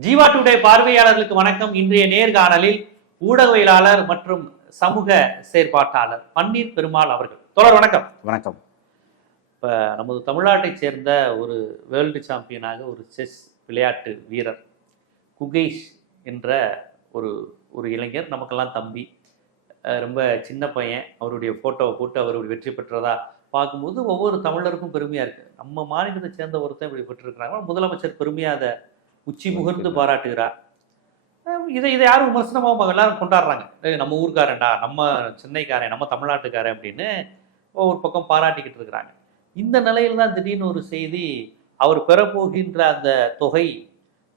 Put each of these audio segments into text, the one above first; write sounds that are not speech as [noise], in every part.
Jeeva today பார்வையாளர்களுக்கு வணக்கம். இன்றைய நேர்காணலில் ஊடகவியலாளர் மற்றும் சமூக செயற்பாட்டாளர் பன்னீர் பெருமாள் அவர்கள். தொடர் வணக்கம். வணக்கம். இப்போ நமது தமிழ்நாட்டைச் சேர்ந்த ஒரு வேர்ல்டு சாம்பியனாக ஒரு செஸ் விளையாட்டு வீரர் குகேஷ் என்ற ஒரு ஒரு இளைஞர் நமக்கெல்லாம் தம்பி. ரொம்ப சின்ன பையன். அவருடைய ஃபோட்டோவை போட்டு அவருடைய வெற்றி பெற்றதா பார்க்கும்போது ஒவ்வொரு தமிழருக்கும் பெருமையாக இருக்குது நம்ம மாநிலத்தை சேர்ந்த ஒருத்தன் இப்படி பெற்றிருக்கிறாங்க. முதலமைச்சர் பெருமையாக அதை உச்சி முகர்ந்து பாராட்டுகிறார் இதை இதை யாரும் விமர்சனமாக எல்லாரும் கொண்டாடுறாங்க. நம்ம ஊர்க்காரன்டா நம்ம சென்னைக்காரன் நம்ம தமிழ்நாட்டுக்காரன் அப்படின்னு ஒரு பக்கம் பாராட்டிக்கிட்டு இருக்கிறாங்க. இந்த நிலையில் தான் திடீர்னு ஒரு செய்தி அவர் பெறப்போகின்ற அந்த தொகை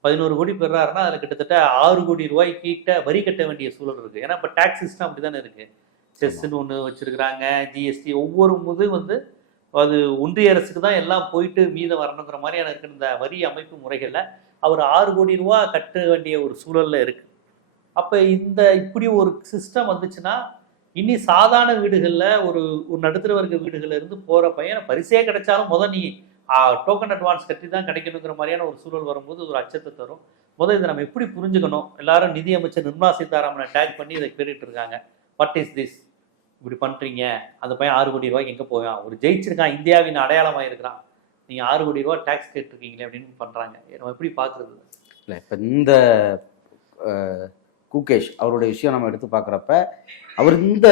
பதினோரு கோடி பெறாருன்னா அதில் கிட்டத்தட்ட ஆறு கோடி ரூபாய் கிட்ட வரி கட்ட வேண்டிய சூழல் இருக்குது ஏன்னா இப்போ டேக்ஸ் சிஸ்டம் அப்படி தானே இருக்குது செஸ்ன்னு ஒன்று வச்சுருக்கிறாங்க ஜிஎஸ்டி ஒவ்வொரு முது வந்து அது ஒன்றிய அரசுக்கு தான் எல்லாம் போயிட்டு மீதம் வரணுங்கிற மாதிரியான இருக்கிற இந்த வரி அமைப்பு முறைகளில் அவர் ஆறு கோடி ரூபா கட்ட வேண்டிய ஒரு சூழல்ல இருக்குது அப்போ இந்த இப்படி ஒரு சிஸ்டம் வந்துச்சுன்னா இனி சாதாரண வீடுகளில் ஒரு ஒரு நடுத்தர வர்க்க வீடுகளில் இருந்து போகிற பையன் பரிசே கிடைச்சாலும் முத நீ டோக்கன் அட்வான்ஸ் கட்டி தான் கிடைக்கணுங்கிற மாதிரியான ஒரு சூழல் வரும்போது ஒரு அச்சத்தை தரும். முதல் இதை நம்ம எப்படி புரிஞ்சுக்கணும்? எல்லாரும் நிதி அமைச்சர் நிர்மலா சீதாராமனை டேக் பண்ணி இதை கேட்டுட்டு இருக்காங்க. வாட் இஸ் திஸ் இப்படி பண்ணுறீங்க அந்த பையன் ஆறு கோடி ரூபாய்க்கு எங்கே போவான்? ஒரு ஜெயிச்சிருக்கான் இந்தியாவின் அடையாளமாக இருக்கிறான் நீங்கள் ஆறு கோடி ரூபா டேக்ஸ் கேட்டிருக்கீங்களே அப்படின்னு பண்ணுறாங்க நம்ம எப்படி பார்க்குறது இல்லை இப்போ இந்த குகேஷ் அவருடைய விஷயம் நம்ம எடுத்து பார்க்குறப்ப அவர் இந்த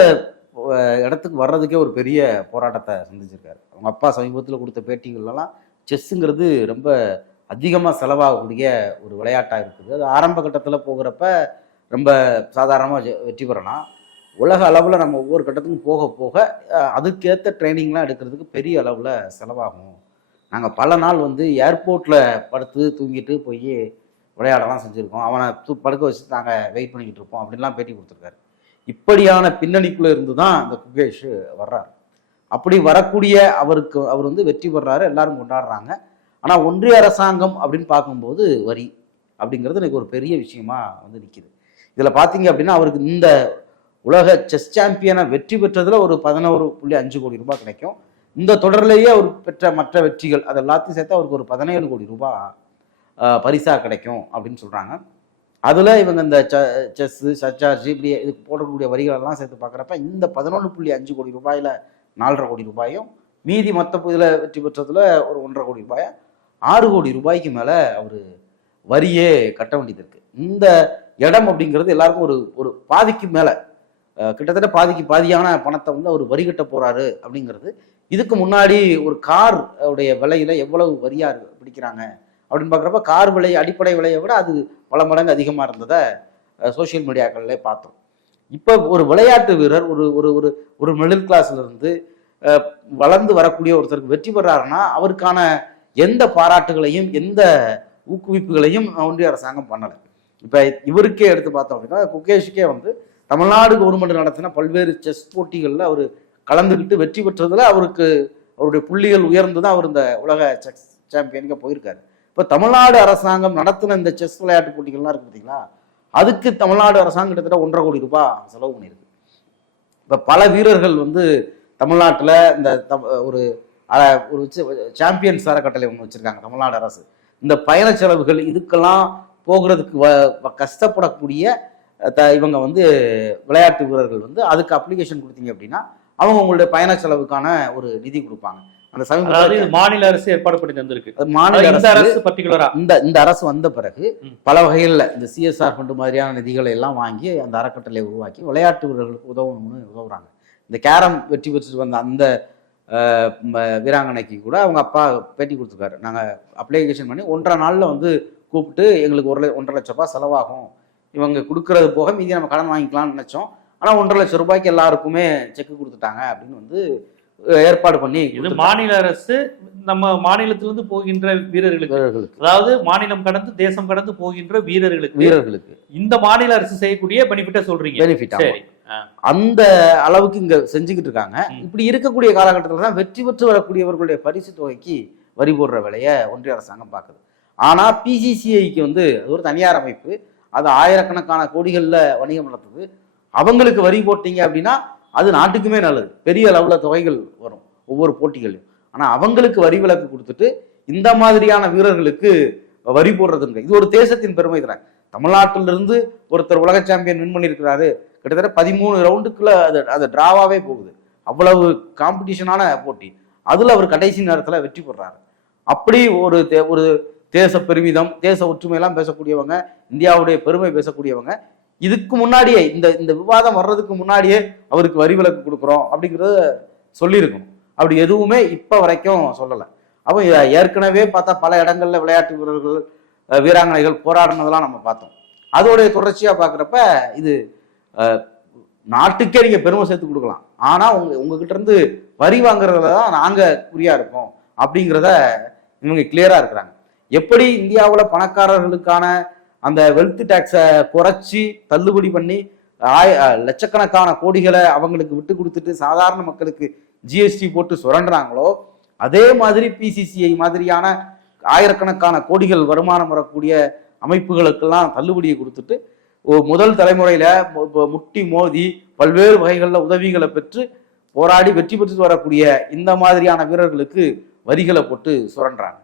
இடத்துக்கு வர்றதுக்கே ஒரு பெரிய போராட்டத்தை சந்திச்சிருக்காரு. அவங்க அப்பா சமீபத்தில் கொடுத்த பேட்டிகள்லாம் செஸ்ஸுங்கிறது ரொம்ப அதிகமாக செலவாகக்கூடிய ஒரு விளையாட்டாக இருக்குது. அது ஆரம்ப கட்டத்தில் போகிறப்ப ரொம்ப சாதாரணமாக வெற்றி பெறலாம். உலக அளவில் நம்ம ஒவ்வொரு கட்டத்துக்கும் போக போக அதுக்கேற்ற ட்ரைனிங்லாம் எடுக்கிறதுக்கு பெரிய அளவில் செலவாகும். நாங்கள் பல நாள் வந்து ஏர்போர்ட்டில் படுத்து தூங்கிட்டு போய் விளையாடலாம் செஞ்சுருக்கோம். அவனை தூ படுக்க வச்சு நாங்கள் வெயிட் பண்ணிக்கிட்டு இருப்போம் அப்படின்லாம் பேட்டி கொடுத்துருக்காரு. இப்படியான பின்னணிக்குள்ளே இருந்து தான் இந்த குகேஷ் வர்றார். அப்படி வரக்கூடிய அவருக்கு அவர் வந்து வெற்றி பெறாரு. எல்லாரும் கொண்டாடுறாங்க. ஆனால் ஒன்றிய அரசாங்கம் அப்படின்னு பார்க்கும்போது வரி அப்படிங்கிறது எனக்கு ஒரு பெரிய விஷயமா வந்து நிற்கிது இதில் பார்த்தீங்க அப்படின்னா அவருக்கு இந்த உலக செஸ் சாம்பியனை வெற்றி பெற்றதில் ஒரு பதினோரு புள்ளி அஞ்சு கோடி ரூபாய் கிடைக்கும். இந்த தொடர்லேயே அவர் பெற்ற மற்ற வெற்றிகள் அது எல்லாத்தையும் சேர்த்து அவருக்கு ஒரு பதினேழு கோடி ரூபாய் பரிசாக கிடைக்கும் அப்படின்னு சொல்கிறாங்க அதில் இவங்க இந்த ச செஸ்ஸு சச்சார்ஜ் இப்படி இதுக்கு போடக்கூடிய வரிகளெல்லாம் சேர்த்து பார்க்குறப்ப இந்த பதினொன்று புள்ளி அஞ்சு கோடி ரூபாயில் நாலரை கோடி ரூபாயும் மீதி மற்ற இதில் வெற்றி பெற்றதில் ஒரு ஒன்றரை கோடி ரூபாய் ஆறு கோடி ரூபாய்க்கு மேலே அவர் வரியே கட்ட வேண்டியது இருக்குது இந்த இடம் அப்படிங்கிறது எல்லாருக்கும் ஒரு ஒரு பாதிக்கு மேலே கிட்டத்தட்ட பாதிக்கு பாதியான பணத்தை வந்து அவர் வரி கட்ட போகிறாரு அப்படிங்கிறது இதுக்கு முன்னாடி ஒரு கார் உடைய விலையில எவ்வளவு வரியா பிடிக்கிறாங்க? அப்படின்னு பார்க்குறப்ப கார் விலை அடிப்படை விலையை விட அது பல மடங்கு அதிகமாக இருந்ததை சோஷியல் மீடியாக்கள்ல பார்த்தோம். இப்போ ஒரு விளையாட்டு வீரர் ஒரு ஒரு ஒரு ஒரு மிடில் கிளாஸ்ல இருந்து வளர்ந்து வரக்கூடிய ஒருத்தருக்கு வெற்றி பெறாருன்னா அவருக்கான எந்த பாராட்டுகளையும் எந்த ஊக்குவிப்புகளையும் ஒன்றிய அரசாங்கம் பண்ணலை. இப்போ இவருக்கே எடுத்து பார்த்தோம் அப்படின்னா குகேஷுக்கே வந்து தமிழ்நாடு கவர்மெண்ட் நடத்தின பல்வேறு செஸ் போட்டிகளில் அவர் கலந்துக்கிட்டு வெற்றி பெற்றதில் அவருக்கு அவருடைய புள்ளிகள் உயர்ந்து தான் அவர் இந்த உலக செஸ் சாம்பியனுக்கு போயிருக்காரு. இப்போ தமிழ்நாடு அரசாங்கம் நடத்தின இந்த செஸ் விளையாட்டு போட்டிகள்லாம் இருக்கு பார்த்தீங்களா அதுக்கு தமிழ்நாடு அரசாங்கம் கிட்டத்தட்ட ஒன்றரை கோடி ரூபாய் செலவு பண்ணியிருக்கு. இப்போ பல வீரர்கள் வந்து தமிழ்நாட்டில் இந்த ஒரு ஒரு சாம்பியன்ஸ் அறக்கட்டளை ஒன்று வச்சுருக்காங்க தமிழ்நாடு அரசு. இந்த பயண செலவுகள் இதுக்கெல்லாம் போகிறதுக்கு வ- கஷ்டப்படக்கூடிய த இவங்க வந்து விளையாட்டு வீரர்கள் வந்து அதுக்கு அப்ளிகேஷன் கொடுத்தீங்க அப்படின்னா அவங்க உங்களுடைய பயண செலவுக்கான ஒரு நிதி கொடுப்பாங்க. அந்த இது மாநில அரசு ஏற்பாடு பண்ணி தந்திருக்கு. மாநில அரசு பர்டிகுலரா இந்த இந்த அரசு வந்த பிறகு. பல வகைகளில் இந்த சிஎஸ்ஆர் ஃபண்டு மாதிரியான நிதிகளை எல்லாம் வாங்கி அந்த அறக்கட்டளை உருவாக்கி விளையாட்டு வீரர்களுக்கு உதவணும்னு உதவுறாங்க. இந்த கேரம் வெற்றி பெற்றுட்டு வந்த அந்த வீராங்கனைக்கு கூட அவங்க அப்பா பேட்டி கொடுத்துருக்காரு. நாங்கள் அப்ளிகேஷன் பண்ணி ஒன்றரை நாளில் வந்து கூப்பிட்டு எங்களுக்கு ஒரு ஒன்றரை லட்ச ரூபாய் செலவாகும். இவங்க கொடுக்கறது போக மீதி நம்ம கடன் வாங்கிக்கலாம்னு நினச்சோம். ஆனால் ஒன்றரை லட்சம் ரூபாய்க்கு எல்லாருக்குமே செக் கொடுத்துட்டாங்க அப்படின்னு வந்து ஏற்பாடு பண்ணி இது மாநில அரசு நம்ம மாநிலத்திலிருந்து போகின்ற வீரர்களுக்கு. அதாவது மாநிலம் கடந்து தேசம் கடந்து போகின்ற வீரர்களுக்கு. வீரர்களுக்கு. இந்த மாநில அரசு செய்யக்கூடிய பெனிஃபிட்டா சொல்றீங்க. பெனிஃபிட். அந்த அளவுக்கு இங்க செஞ்சுக்கிட்டு இருக்காங்க. இப்படி இருக்கக்கூடிய காலகட்டத்தில் தான் வெற்றி பெற்று வரக்கூடியவர்களுடைய பரிசு தொகைக்கு வரி போடுற வேலையை ஒன்றிய அரசாங்கம் பார்க்குது. ஆனா பிசிசிஐக்கு வந்து அது ஒரு தனியார் அமைப்பு. அது ஆயிரக்கணக்கான கோடிகளில் வணிகம் நடத்துது. அவங்களுக்கு வரி போட்டீங்க அப்படின்னா அது நாட்டுக்குமே நல்லது. பெரிய அளவில் தொகைகள் வரும் ஒவ்வொரு போட்டிகளையும் ஆனால் அவங்களுக்கு வரி விலக்கு கொடுத்துட்டு இந்த மாதிரியான வீரர்களுக்கு வரி போடுறதுங்க. இது ஒரு தேசத்தின் பெருமை தானே. தமிழ்நாட்டிலிருந்து ஒருத்தர் உலக சாம்பியன் வின் பண்ணியிருக்கிறாரு. கிட்டத்தட்ட பதிமூணு ரவுண்டுக்குள்ள அது அது டிராவாகவே போகுது. அவ்வளவு காம்படிஷனான போட்டி. அதில் அவர் கடைசி நேரத்தில் வெற்றி பெறாரு. அப்படி ஒரு தே- ஒரு தேச பெருமிதம் தேச ஒற்றுமையெல்லாம் பேசக்கூடியவங்க இந்தியாவுடைய பெருமை பேசக்கூடியவங்க இதுக்கு முன்னாடியே இந்த இந்த விவாதம் வர்றதுக்கு முன்னாடியே அவருக்கு வரி விலக்கு கொடுக்குறோம் அப்படிங்கிறத சொல்லியிருக்கணும். அப்படி எதுவுமே இப்போ வரைக்கும் சொல்லலை. அப்போ ஏற்கனவே பார்த்தா பல இடங்கள்ல விளையாட்டு வீரர்கள் வீராங்கனைகள் போராடினதெல்லாம் நம்ம பார்த்தோம். அதோடைய தொடர்ச்சியாக பார்க்குறப்ப இது நாட்டுக்கே நீங்கள் பெருமை சேர்த்து கொடுக்கலாம். ஆனால் உங்க உங்ககிட்ட இருந்து வரி வாங்குறதுல தான் நாங்கள் குறியாக இருக்கோம் அப்படிங்கிறத இவங்க கிளியராக இருக்கிறாங்க. எப்படி இந்தியாவில் பணக்காரர்களுக்கான அந்த வெல்த் டேக்ஸை குறைச்சி தள்ளுபடி பண்ணி ஆய லட்சக்கணக்கான கோடிகளை அவங்களுக்கு விட்டு கொடுத்துட்டு சாதாரண மக்களுக்கு ஜிஎஸ்டி போட்டு சுரண்டுறாங்களோ அதே மாதிரி பிசிசிஐ மாதிரியான ஆயிரக்கணக்கான கோடிகள் வருமானம் வரக்கூடிய அமைப்புகளுக்கெல்லாம் தள்ளுபடியை கொடுத்துட்டு முதல் தலைமுறையில முட்டி மோதி பல்வேறு வகைகளில் உதவிகளை பெற்று போராடி வெற்றி பெற்று வரக்கூடிய இந்த மாதிரியான வீரர்களுக்கு வரிகளை போட்டு சுரண்டுறாங்க.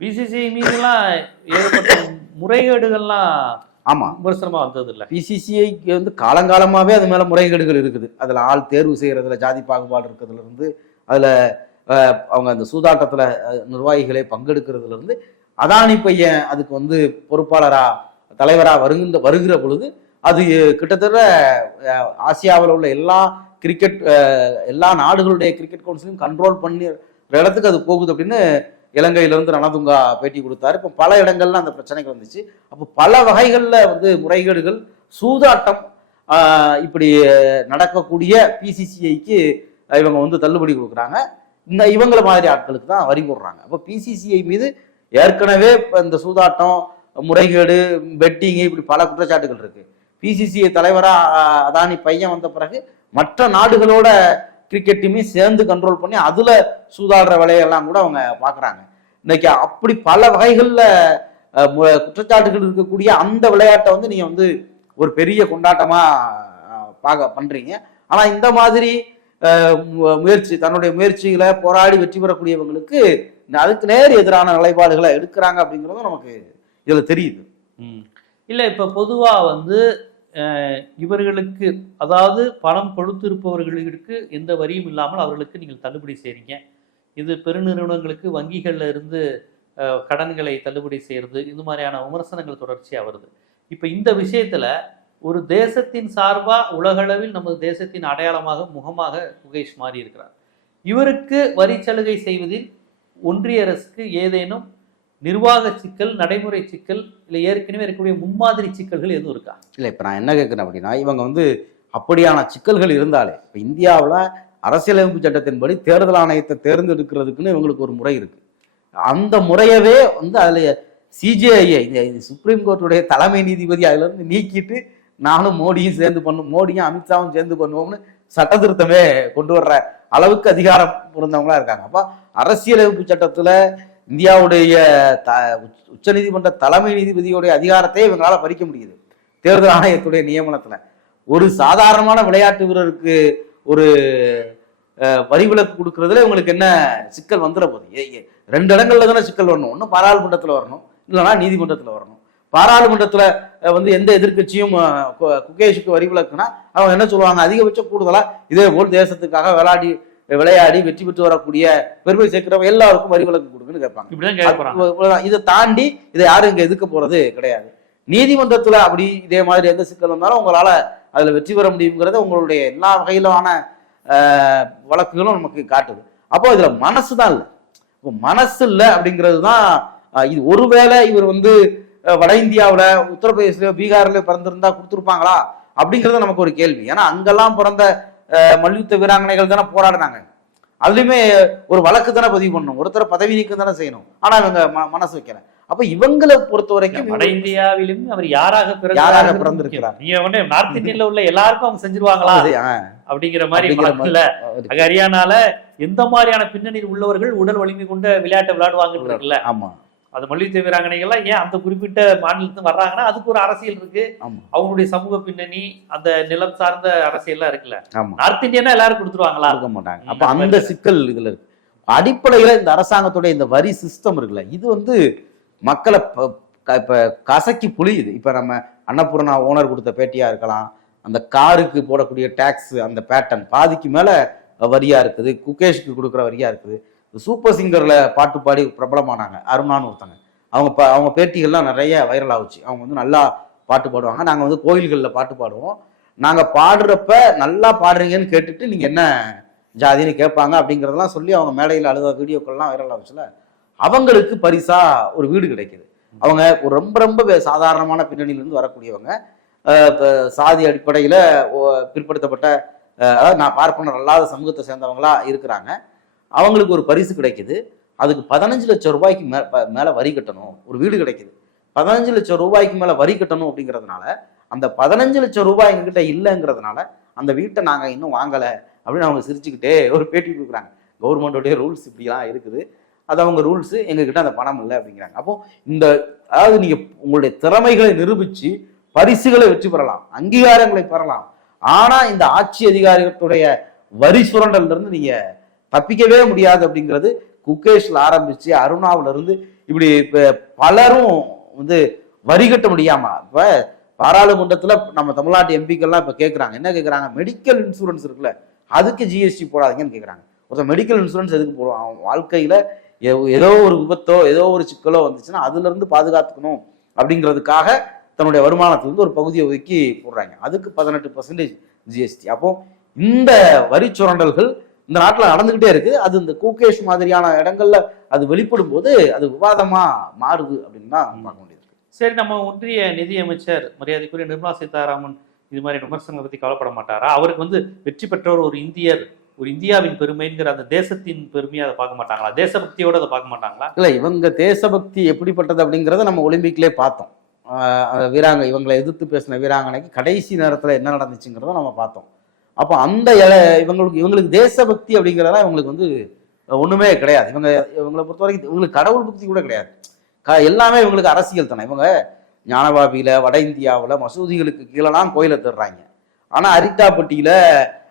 பிசிசிஐ மீதுலாம் ஏற்பட்ட முறைகேடுகள்லாம் ஆமா. விமர்சனமா வந்தது இல்ல பிசிசிஐக்கு வந்து காலங்காலமாவே அது மேல முறைகேடுகள் இருக்குது. அதுல ஆள் தேர்வு செய்யறதுல ஜாதி பாகுபாடு இருக்கிறதுல இருந்து அதுல அவங்க அந்த சூதாட்டத்துல நிர்வாகிகளே பங்கெடுக்கிறதுல இருந்து அதானி பையன் அதுக்கு வந்து பொறுப்பாளரா தலைவரா வருகின்ற வருகிற பொழுது அது கிட்டத்தட்ட ஆசியாவில் உள்ள எல்லா கிரிக்கெட் எல்லா நாடுகளுடைய கிரிக்கெட் கவுன்சிலையும் கண்ட்ரோல் பண்ணி இடத்துக்கு அது போகுது அப்படின்னு இலங்கையிலிருந்து ரணதுங்கா பேட்டி கொடுத்தாரு. இப்போ பல இடங்கள்ல அந்த பிரச்சனைகள் வந்துச்சு. அப்போ பல வகைகளில் வந்து முறைகேடுகள் சூதாட்டம் இப்படி நடக்கக்கூடிய பிசிசிஐக்கு இவங்க வந்து தள்ளுபடி கொடுக்குறாங்க. இந்த இவங்கள மாதிரி ஆட்களுக்கு தான் வரி போடுறாங்க. அப்போ பிசிசிஐ மீது ஏற்கனவே இந்த சூதாட்டம் முறைகேடு பெட்டிங்கு இப்படி பல குற்றச்சாட்டுகள் இருக்கு. பிசிசிஐ தலைவராக அதானி பையன் வந்த பிறகு மற்ற நாடுகளோட கிரிக்கெட் டீமையும் சேர்ந்து கண்ட்ரோல் பண்ணி அதுல சூதாடுற வேலையெல்லாம் கூட அவங்க பார்க்குறாங்க இன்னைக்கு அப்படி பல வகைகள்ல குற்றச்சாட்டுகள் இருக்கக்கூடிய அந்த விளையாட்டை வந்து நீங்க வந்து ஒரு பெரிய கொண்டாட்டமா பாக பார்க்க பண்றீங்க. ஆனா இந்த மாதிரி முயற்சி தன்னுடைய முயற்சிகளை போராடி வெற்றி பெறக்கூடியவங்களுக்கு அதுக்கு நேர் எதிரான நிலைப்பாடுகளை எடுக்கிறாங்க அப்படிங்கிறதும் நமக்கு இதுல தெரியுது. இல்லை இல்ல இப்ப பொதுவா வந்து இவர்களுக்கு அதாவது பணம் கொடுத்திருப்பவர்களுக்கு எந்த வரியும் இல்லாமல் அவர்களுக்கு நீங்கள் தள்ளுபடி செய்கிறீங்க இது பெருநிறுவனங்களுக்கு வங்கிகளில் இருந்து கடன்களை தள்ளுபடி செய்கிறது இது மாதிரியான விமர்சனங்கள் தொடர்ச்சியாக வருது. இப்போ இந்த விஷயத்தில் ஒரு தேசத்தின் சார்பாக உலகளவில் நமது தேசத்தின் அடையாளமாக முகமாக குகேஷ் மாறி இருக்கிறார் இவருக்கு வரி சலுகை செய்வதில் ஒன்றிய அரசுக்கு ஏதேனும் நிர்வாக சிக்கல் நடைமுறை சிக்கல் இல்லை ஏற்கனவே இருக்கக்கூடிய முன்மாதிரி சிக்கல்கள் எதுவும் இருக்கா? இல்லை இப்போ நான் என்ன கேட்குறேன் அப்படின்னா இவங்க வந்து அப்படியான சிக்கல்கள் இருந்தாலே இப்போ இந்தியாவில் அரசியலமைப்பு சட்டத்தின்படி தேர்தல் ஆணையத்தை தேர்ந்தெடுக்கிறதுக்குன்னு இவங்களுக்கு ஒரு முறை இருக்கு. அந்த முறையவே வந்து அதில் சிஜேஐ இந்த சுப்ரீம் கோர்ட்டுடைய தலைமை நீதிபதி அதிலிருந்து நீக்கிட்டு நானும் மோடியும் சேர்ந்து பண்ணும் மோடியும் அமித்ஷாவும் சேர்ந்து பண்ணுவோம்னு சட்ட திருத்தமே கொண்டு வர்ற அளவுக்கு அதிகாரம் இருந்தவங்களா இருக்காங்க. அப்போ அரசியலமைப்பு சட்டத்தில் இந்தியாவுடைய த உச்ச- உச்சநீதிமன்ற தலைமை நீதிபதியுடைய அதிகாரத்தை இவங்களால் பறிக்க முடியுது. தேர்தல் ஆணையத்துடைய நியமனத்தில். ஒரு சாதாரணமான விளையாட்டு வீரருக்கு ஒரு வரிவிலக்கு கொடுக்கறதுல இவங்களுக்கு என்ன சிக்கல் வந்துட போகுது ரெண்டு இடங்கள்ல தானே சிக்கல் வரணும். ஒன்று பாராளுமன்றத்தில் வரணும். இல்லைன்னா நீதிமன்றத்தில் வரணும். பாராளுமன்றத்தில் வந்து எந்த எதிர்க்கட்சியும் குகேஷுக்கு வரி விலக்குனா அவங்க என்ன சொல்லுவாங்க? அதிகபட்சம் கூடுதலாக இதே போல் தேசத்துக்காக விளையாடி விளையாடி வெற்றி பெற்று வரக்கூடிய பெருமை சேர்க்கிறவங்க எல்லாருக்கும் வரி விலக்கு கொடுங்கன்னு கேட்பாங்க. இதை தாண்டி இதை யாரும் இங்க எதுக்க போறது கிடையாது. நீதிமன்றத்துல அப்படி இதே மாதிரி எந்த சிக்கல் வந்தாலும் உங்களால அதுல வெற்றி பெற முடியுங்கிறத உங்களுடைய எல்லா வகையிலான ஆஹ், வழக்குகளும் நமக்கு காட்டுது. அப்போ இதுல மனசு தான் இல்லை. இப்போ மனசு இல்லை அப்படிங்கிறது தான் இது ஒருவேளை இவர் வந்து வட இந்தியாவுல உத்தரப்பிரதேசலயோ பீகார்லயோ பிறந்திருந்தா கொடுத்துருப்பாங்களா அப்படிங்கிறது நமக்கு ஒரு கேள்வி. ஏன்னா அங்கெல்லாம் பிறந்த மல்யுத்த வீராங்கனைகள் தானே போராடினாங்க. அதுலயுமே ஒரு வழக்கு தானே பதிவு பண்ணணும் ஒருத்தர் பதவி நீக்கம் தானே செய்யணும். ஆனா இவங்க மனசு வைக்கல. அப்ப இவங்களை பொறுத்த வரைக்கும் வட இந்தியாவிலும் அவர் யாராக யாராக பிறந்திருக்கிறார். நீங்க உடனே நார்த் இந்தியன்ல உள்ள எல்லாருக்கும் அவங்க செஞ்சிருவாங்களா? அப்படிங்கிற மாதிரி ஹரியானால எந்த மாதிரியான பின்னணியில் உள்ளவர்கள் உடல் வலிமை கொண்ட விளையாட்டை இருக்குல்ல? ஆமா. அது மல்யுத்த வீராங்கனைகள்லாம் ஏன் அந்த குறிப்பிட்ட மாநிலத்துக்கு வர்றாங்கன்னா அதுக்கு ஒரு அரசியல் இருக்கு. அவங்களுடைய சமூக பின்னணி அந்த நிலம் சார்ந்த அரசியல்லாம் இருக்குல்ல. நார்த் இந்தியனா எல்லாரும் கொடுத்துருவாங்களா? கொடுக்க மாட்டாங்க. அப்ப அந்த சிக்கல் இதுல இருக்கு. அடிப்படையில இந்த அரசாங்கத்துடைய இந்த வரி சிஸ்டம் இருக்குல்ல இது வந்து மக்களை இப்ப கசக்கி புளியுது இப்ப நம்ம அன்னபூர்ணா ஓனர் கொடுத்த பேட்டியா இருக்கலாம் அந்த காருக்கு போடக்கூடிய டேக்ஸ் அந்த பேட்டர்ன் பாதிக்கு மேல வரியா இருக்குது குகேஷ்க்கு கொடுக்குற வரியா இருக்குது. சூப்பர் சிங்கரில் பாட்டு பாடி பிரபலமானாங்க. அருணான்னு ஒருத்தங்க. அவங்க ப- அவங்க பேட்டிகள்லாம் நிறைய வைரல் ஆகுச்சு அவங்க வந்து நல்லா பாட்டு பாடுவாங்க. நாங்கள் வந்து கோயில்களில் பாட்டு பாடுவோம். நாங்கள் பாடுறப்ப நல்லா பாடுறீங்கன்னு கேட்டுட்டு நீங்கள் என்ன ஜாதின்னு கேட்பாங்க அப்படிங்கிறதெல்லாம் சொல்லி அவங்க மேடையில் அழுத வீடியோக்கள்லாம் வைரல் ஆகுச்சுல அவங்களுக்கு பரிசா ஒரு வீடு கிடைக்குது. அவங்க ஒரு ரொம்ப ரொம்ப சாதாரணமான பின்னணியிலேருந்து வரக்கூடியவங்க. சாதி அடிப்படையில் ஓ- பிற்படுத்தப்பட்ட அதாவது நான் பார்ப்பனர் அல்லாத சமூகத்தை சேர்ந்தவங்களா இருக்கிறாங்க. அவங்களுக்கு ஒரு பரிசு கிடைக்குது. அதுக்கு பதினஞ்சு லட்சம் ரூபாய்க்கு மே ப- வரி கட்டணும். ஒரு வீடு கிடைக்குது. பதினஞ்சு லட்சம் ரூபாய்க்கு மேலே வரி கட்டணும் அப்படிங்கிறதுனால அந்த பதினஞ்சு லட்சம் ரூபாய் எங்ககிட்ட இல்லைங்கிறதுனால அந்த வீட்டை நாங்கள் இன்னும் வாங்கலை அப்படின்னு அவங்க சிரிச்சுக்கிட்டே ஒரு பேட்டி கொடுக்குறாங்க. கவர்மெண்டோடைய ரூல்ஸ் இப்படிலாம் இருக்குது. அது அவங்க ரூல்ஸு எங்ககிட்ட அந்த பணம் இல்லை அப்படிங்கிறாங்க. அப்போ இந்த அதாவது நீங்கள் உங்களுடைய திறமைகளை நிரூபித்து பரிசுகளை வெற்றி பெறலாம் அங்கீகாரங்களை பெறலாம். ஆனால் இந்த ஆட்சி அதிகாரத்துடைய வரி சுரண்டல்ல இருந்து தப்பிக்கவே முடியாது அப்படிங்கிறது குகேஷ்ல ஆரம்பிச்சு அருணாவில் இருந்து இப்படி இப்போ பலரும் வந்து வரி கட்ட முடியாம இப்ப பாராளுமன்றத்துல நம்ம தமிழ்நாட்டு எம்பிக்கள்லாம் இப்ப கேட்குறாங்க என்ன கேட்குறாங்க மெடிக்கல் இன்சூரன்ஸ் இருக்குல்ல அதுக்கு ஜிஎஸ்டி போடாதீங்கன்னு கேட்குறாங்க ஒருத்தர் மெடிக்கல் இன்சூரன்ஸ் எதுக்கு போடுவான் அவன் வாழ்க்கையில ஏதோ ஒரு விபத்தோ ஏதோ ஒரு சிக்கலோ வந்துச்சுன்னா அதுல இருந்து பாதுகாத்துக்கணும் அப்படிங்கிறதுக்காக தன்னுடைய வருமானத்திலிருந்து ஒரு பகுதியை ஒதுக்கி போடுறாங்க. அதுக்கு பதினெட்டு பர்சன்டேஜ் ஜிஎஸ்டி அப்போ இந்த வரி சுரண்டல்கள் இந்த நாட்டில் நடந்துகிட்டே இருக்கு. அது இந்த கூகேஷ் மாதிரியான இடங்கள்ல அது வெளிப்படும் போது அது விவாதமா மாறுது அப்படின்னு தான் பார்க்க வேண்டியது. சரி நம்ம ஒன்றிய நிதியமைச்சர் மரியாதைக்குரிய நிர்மலா சீதாராமன் இது மாதிரி விமர்சனங்களை பத்தி கவலைப்பட மாட்டாரா? அவருக்கு வந்து வெற்றி பெற்றவர் ஒரு இந்தியர் ஒரு இந்தியாவின் பெருமைங்கிற அந்த தேசத்தின் பெருமையை அதை பார்க்க மாட்டாங்களா? தேசபக்தியோட அதை பார்க்க மாட்டாங்களா? இல்ல இவங்க தேசபக்தி எப்படிப்பட்டது அப்படிங்கறத நம்ம ஒலிம்பிக்லயே பார்த்தோம். வீராங்க இவங்களை எதிர்த்து பேசின வீராங்கனைக்கு கடைசி நேரத்துல என்ன நடந்துச்சுங்கிறத நம்ம பார்த்தோம். அப்போ அந்த இல- இவங்களுக்கு இவங்களுக்கு தேசபக்தி அப்படிங்கிறதெல்லாம் இவங்களுக்கு வந்து ஒண்ணுமே கிடையாது. இவங்க இவங்களை பொறுத்த வரைக்கும் இவங்களுக்கு கடவுள் பக்தி கூட கிடையாது. க- எல்லாமே இவங்களுக்கு அரசியல் தானே. இவங்க ஞானபாபியில வட இந்தியாவுல மசூதிகளுக்கு கீழெல்லாம் கோயிலை தர்றாங்க ஆனா அரிட்டாப்பட்டியில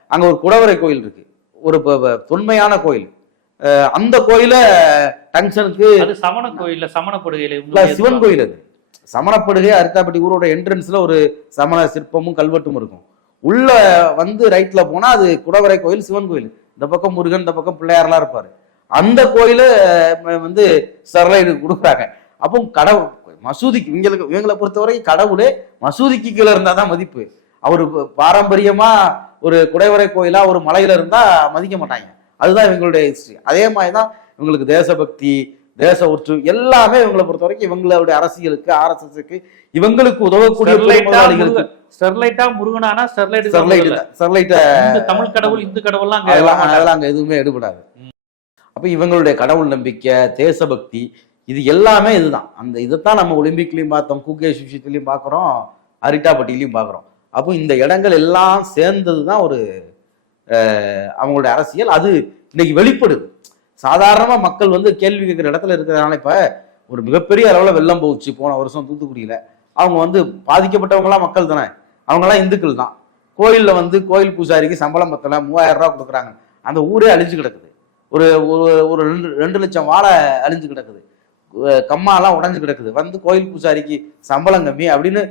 அங்க ஒரு குடவரை கோயில் இருக்கு. ஒரு தொன்மையான கோயில். அந்த கோயில டங்ஷனுக்கு சமண கோயில்ல சமண படுகையில சிவன் கோயில் அது. சமணப்படுகை அரித்தாப்பட்டி ஊரோட என்ட்ரன்ஸ்ல ஒரு சமண சிற்பமும் கல்வெட்டும் இருக்கும். உள்ள வந்து ரைட்ல போனா அது குடவரை கோயில் சிவன் கோயில். இந்த பக்கம் முருகன் இந்த பக்கம் பிள்ளையாரெல்லாம் இருப்பாரு. அந்த கோயில வந்து ஸ்டெர்லைட் கொடுக்குறாங்க. அப்போ கடவுள் மசூதிக்கு இவங்களுக்கு இவங்களை பொறுத்தவரைக்கும் கடவுளே மசூதிக்கு கீழே இருந்தாதான் மதிப்பு. அவர் பாரம்பரியமா ஒரு குடைவரை கோயிலா ஒரு மலையில இருந்தா மதிக்க மாட்டாங்க. அதுதான் இவங்களுடைய ஹிஸ்டரி அதே மாதிரி தான் இவங்களுக்கு தேசபக்தி தேச ஒற்று எல்லாமே இவங்களை பொறுத்த வரைக்கும் இவங்களுடைய அரசியலுக்கு ஆர்எஸ்எஸ்க்கு இவங்களுக்கு உதவக்கூடிய ஸ்டெர்லைட்டா ஸ்டெர்லைட்டா முருகனானா ஸ்டெர்லைட் ஸ்டெர்லைட் ஸ்டெர்லைட் இந்த தமிழ் கடவுள் இந்து கடவுள்லாம் அதெல்லாம். அதெல்லாம் அங்க எதுவுமே எடுபடாது. அப்ப இவங்களுடைய கடவுள் நம்பிக்கை தேசபக்தி இது எல்லாமே இதுதான். அந்த இதைத்தான் நம்ம ஒலிம்பிக்லயும் பார்த்தோம் கூகேஷ் விஷயத்துலயும் பார்க்குறோம் அரிட்டாப்பட்டியிலையும் பார்க்குறோம். அப்போ இந்த இடங்கள் எல்லாம் சேர்ந்தது தான் ஒரு அவங்களுடைய அரசியல். அது இன்னைக்கு வெளிப்படுது. சாதாரணமா மக்கள் வந்து கேள்வி கேட்குற இடத்துல இருக்கிறதுனால இப்ப ஒரு மிகப்பெரிய அளவுல வெள்ளம் போச்சு. போன வருஷம் தூத்துக்குடியில. அவங்க வந்து பாதிக்கப்பட்டவங்களாம் மக்கள் தானே. அவங்கெல்லாம் இந்துக்கள் தான். கோயில்ல வந்து கோயில் பூசாரிக்கு சம்பளம் பத்தல மூவாயிரம் ரூபாய் கொடுக்குறாங்க. அந்த ஊரே அழிஞ்சு கிடக்குது. ஒரு ஒரு ரெண்டு ரெண்டு லட்சம் வாழை அழிஞ்சு கிடக்குது. கம்மாலாம் உடைஞ்சு கிடக்குது. வந்து கோயில் பூசாரிக்கு சம்பளம் கம்மி அப்படின்னு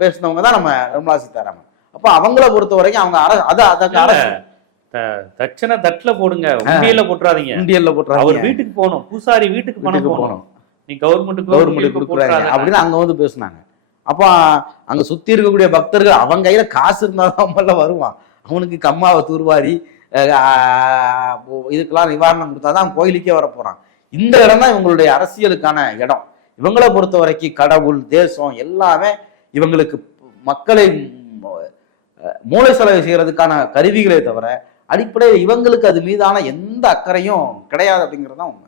பேசினவங்க தான் நம்ம நிர்மலா சீதாராமன். அப்போ அவங்கள பொறுத்த வரைக்கும் அவங்க அரசு அது அதற்கு அரசு தட்சணை தட்டுல போடுங்க. உண்டியல்ல போட்டுறாதீங்க. அவர் போட்டுறாங்க வீட்டுக்கு போகணும். பூசாரி வீட்டுக்கு பணம் போகணும். நீ கவர்மெண்ட்டுக்கு கவர்மெண்ட் கொடுக்குறாங்க. அப்படின்னு அங்க வந்து பேசுனாங்க. அப்போ அங்க சுத்தி இருக்கக்கூடிய பக்தர்கள் அவன் கையில காசு இருந்தாதான் முதல்ல வருவான். அவனுக்கு கம்மாவை தூர்வாரி இதுக்கெல்லாம் நிவாரணம் கொடுத்தாதான் கோயிலுக்கே வர போறான் இந்த இடம் தான் இவங்களுடைய அரசியலுக்கான இடம். இவங்களை பொறுத்த வரைக்கும் கடவுள் தேசம் எல்லாமே இவங்களுக்கு மக்களை மூளை செலவு செய்யறதுக்கான கருவிகளே தவிர அடிப்படையில் இவங்களுக்கு அது மீதான எந்த அக்கறையும் கிடையாது அப்படிங்கிறது தான் உண்மை.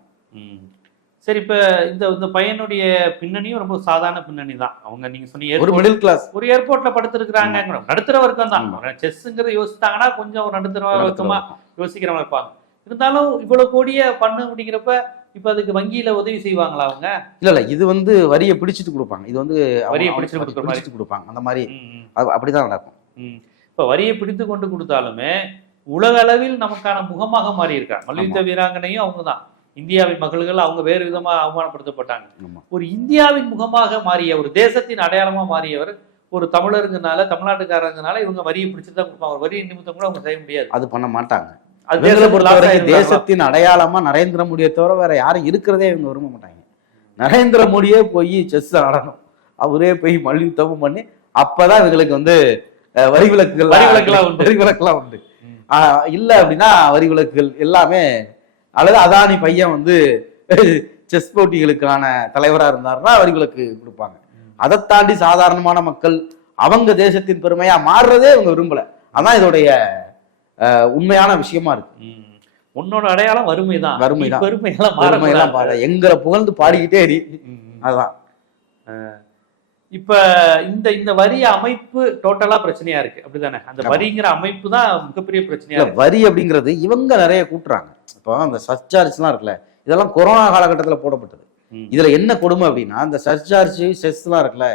சரி இப்ப இந்த இந்த பையனுடைய பின்னணியும் ரொம்ப சாதாரண பின்னணி தான். அவங்க நீங்க சொன்னீங்க ஒரு மிடில் கிளாஸ் ஒரு ஏர்போர்ட்ல படுத்திருக்கிறாங்க நடுத்தர வர்க்கம் தான். ஆமா. செஸ்ஸுங்கிறது யோசித்தாங்கன்னா கொஞ்சம் ஒரு நடுத்தர வர்க்கமா யோசிக்கிறவங்க இருப்பாங்க. இருந்தாலும் இவ்வளவு கோடிய பண்ணு அப்படிங்கிறப்ப இப்ப அதுக்கு வங்கியில உதவி செய்வாங்களா அவங்க? இல்ல இல்ல இது வந்து வரியை பிடிச்சிட்டு கொடுப்பாங்க. இது வந்து வரியை பிடிச்சிட்டு கொடுப்பாங்க. அந்த மாதிரி அப்படிதான் நடக்கும். இப்ப வரியை பிடித்து கொண்டு கொடுத்தாலுமே உலக அளவில் நமக்கான முகமாக மாறி இருக்காங்க மல்யுத்த வீராங்கனையும் அவங்க தான் இந்தியாவின் மகள்கள் அவங்க வேறு விதமா அவமானப்படுத்தப்பட்டாங்க. ஒரு இந்தியாவின் முகமாக மாறிய ஒரு தேசத்தின் அடையாளமா மாறியவர் ஒரு தமிழருங்கனால தமிழ்நாட்டுக்காரங்கனால இவங்க வரியை பிடிச்சிட்டு தான் கொடுப்பாங்க வரி நிமித்தம் கூட அவங்க செய்ய முடியாது. அது பண்ண மாட்டாங்க. தேசத்தின் அடையாளமா நரேந்திர மோடியை தவிர வேற யாரும் இருக்கிறதே இவங்க விரும்ப மாட்டாங்க. நரேந்திர மோடியே போய் செஸ் ஆடணும். அவரே போய் மல்யுத்தமும் பண்ணி அப்பதான் இவங்களுக்கு வந்து வரி விலக்குகள் வரி விலக்குலாம் உண்டு. வரி விலக்குலாம் உண்டு. இல்ல அப்படின்னா வரி விலக்குகள் எல்லாமே அல்லது அதானி பையன் வந்து செஸ் போட்டிகளுக்கான தலைவரா இருந்தாருன்னா வரி விலக்கு கொடுப்பாங்க அதை தாண்டி சாதாரணமான மக்கள் அவங்க தேசத்தின் பெருமையா மாறுறதே இவங்க விரும்பல அதான் இதோடைய உண்மையான விஷயமா இருக்கு. உன்னோட அடையாளம். நீ பெருமையெல்லாம் பெருமையெல்லாம் மாறக்கூடாது. பாரு எங்களை புகழ்ந்து பாடிக்கிட்டே ம். அதுதான் இப்ப இந்த இந்த வரி அமைப்பு டோட்டலா பிரச்சனையா இருக்கு. அப்படிதானே? அந்த. வரிங்கிற அமைப்பு தான் மிகப்பெரிய பிரச்சனையா வரி அப்படிங்கிறது இவங்க நிறைய கூட்டுறாங்க. இப்போ அந்த சர்ச்சார்ஜ்லாம் இருக்குல்ல இதெல்லாம் கொரோனா காலகட்டத்தில் போடப்பட்டது. இதுல என்ன கொடுமை அப்படின்னா இந்த சர்ச்சார்ஜ் செஸ்லாம் இருக்குல்ல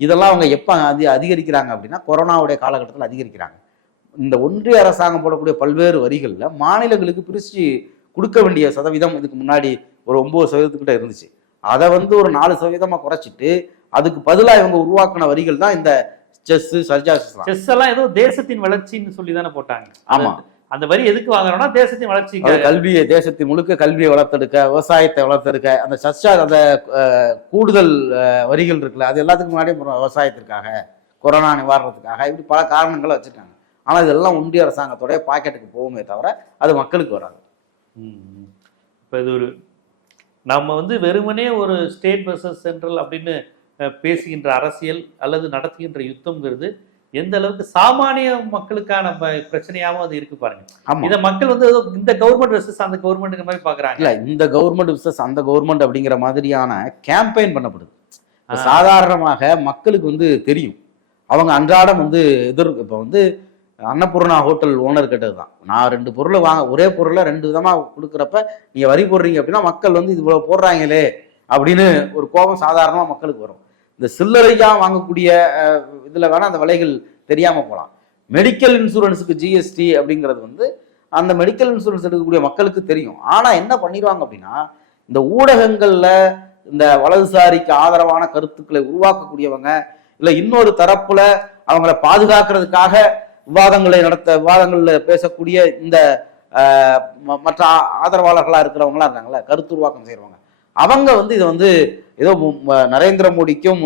இதெல்லாம் அவங்க எப்ப அதி அதிகரிக்கிறாங்க அப்படின்னா கொரோனாவுடைய காலகட்டத்தில் அதிகரிக்கிறாங்க. இந்த ஒன்றிய அரசாங்கம் போடக்கூடிய பல்வேறு வரிகள்ல மாநிலங்களுக்கு பிரிச்சு கொடுக்க வேண்டிய சதவீதம் இதுக்கு முன்னாடி ஒரு ஒன்பது சதவீதத்துக்கிட்ட இருந்துச்சு. அதை வந்து ஒரு நாலு சதவீதமா குறைச்சிட்டு அதுக்கு பதிலா இவங்க உருவாக்கின வரிகள் தான் இந்த செஸ் சர்ஜார்ஜஸ்லாம் செஸ் எல்லாம் ஏதோ தேசத்தின் வளர்ச்சின்னு சொல்லி தானே போட்டாங்க. ஆமா. அந்த வரி எதுக்கு வாங்குறோம்னா தேசத்தின் வளர்ச்சிக்கு அது கல்வியை தேசத்தின் முழுக்க கல்வியை வளர்த்தெடுக்க விவசாயத்தை வளர்த்தெடுக்க அந்த சர்ச்சா அந்த கூடுதல் வரிகள் இருக்குல்ல அது எல்லாத்துக்கும் முன்னாடி விவசாயத்திற்காக கொரோனா நிவாரணத்துக்காக இப்படி பல காரணங்களை வச்சிருக்காங்க ஆனா இதெல்லாம் ஒன்றிய அரசாங்கத்தோடைய பாக்கெட்டுக்கு போகுமே தவிர அது மக்களுக்கு வராது. இப்ப இது ஒரு நம்ம வந்து வெறுமனே ஒரு ஸ்டேட் வர்சஸ் சென்ட்ரல் அப்படின்னு பேசுகின்ற அரசியல் அல்லது நடத்துகின்ற யுத்தம்ங்கிறது எந்த அளவுக்கு சாமானிய மக்களுக்கான ப- பிரச்சனையாவும் அது இருக்கு பாருங்க. இத மக்கள் வந்து இந்த கவர்மெண்ட் வெர்சஸ் அந்த கவர்மெண்ட் மாதிரி பாக்குறாங்க. இல்ல இந்த கவர்மெண்ட் விசஸ் அந்த கவர்மெண்ட் அப்படிங்கிற மாதிரியான கேம்பெயின் பண்ணப்படுது. சாதாரணமாக மக்களுக்கு வந்து தெரியும். அவங்க அன்றாடம் வந்து எதிர் இப்போ வந்து அன்னபூர்ணா ஹோட்டல் ஓனர் கேட்டது தான் நான் ரெண்டு பொருளை வாங்க ஒரே பொருளை ரெண்டு விதமா கொடுக்குறப்ப நீங்க வரி போடுறீங்க அப்படின்னா மக்கள் வந்து இது இவ்வளவு போடுறாங்களே அப்படின்னு ஒரு கோபம் சாதாரணமா மக்களுக்கு வரும். இந்த சில்லறையா வாங்கக்கூடிய இதில் வேணால் அந்த விலைகள் தெரியாமல் போகலாம் மெடிக்கல் இன்சூரன்ஸுக்கு ஜிஎஸ்டி அப்படிங்கிறது வந்து அந்த மெடிக்கல் இன்சூரன்ஸ் எடுக்கக்கூடிய மக்களுக்கு தெரியும். ஆனால் என்ன பண்ணிடுவாங்க அப்படின்னா இந்த ஊடகங்களில் இந்த வலதுசாரிக்கு ஆதரவான கருத்துக்களை உருவாக்கக்கூடியவங்க இல்லை இன்னொரு தரப்புல அவங்கள பாதுகாக்கிறதுக்காக விவாதங்களை நடத்த விவாதங்களில் பேசக்கூடிய இந்த மற்ற ஆதரவாளர்களாக இருக்கிறவங்களாம் இருக்கிறவங்களா கருத்து உருவாக்கம் செய்கிறவங்க அவங்க வந்து இதை வந்து ஏதோ நரேந்திர மோடிக்கும்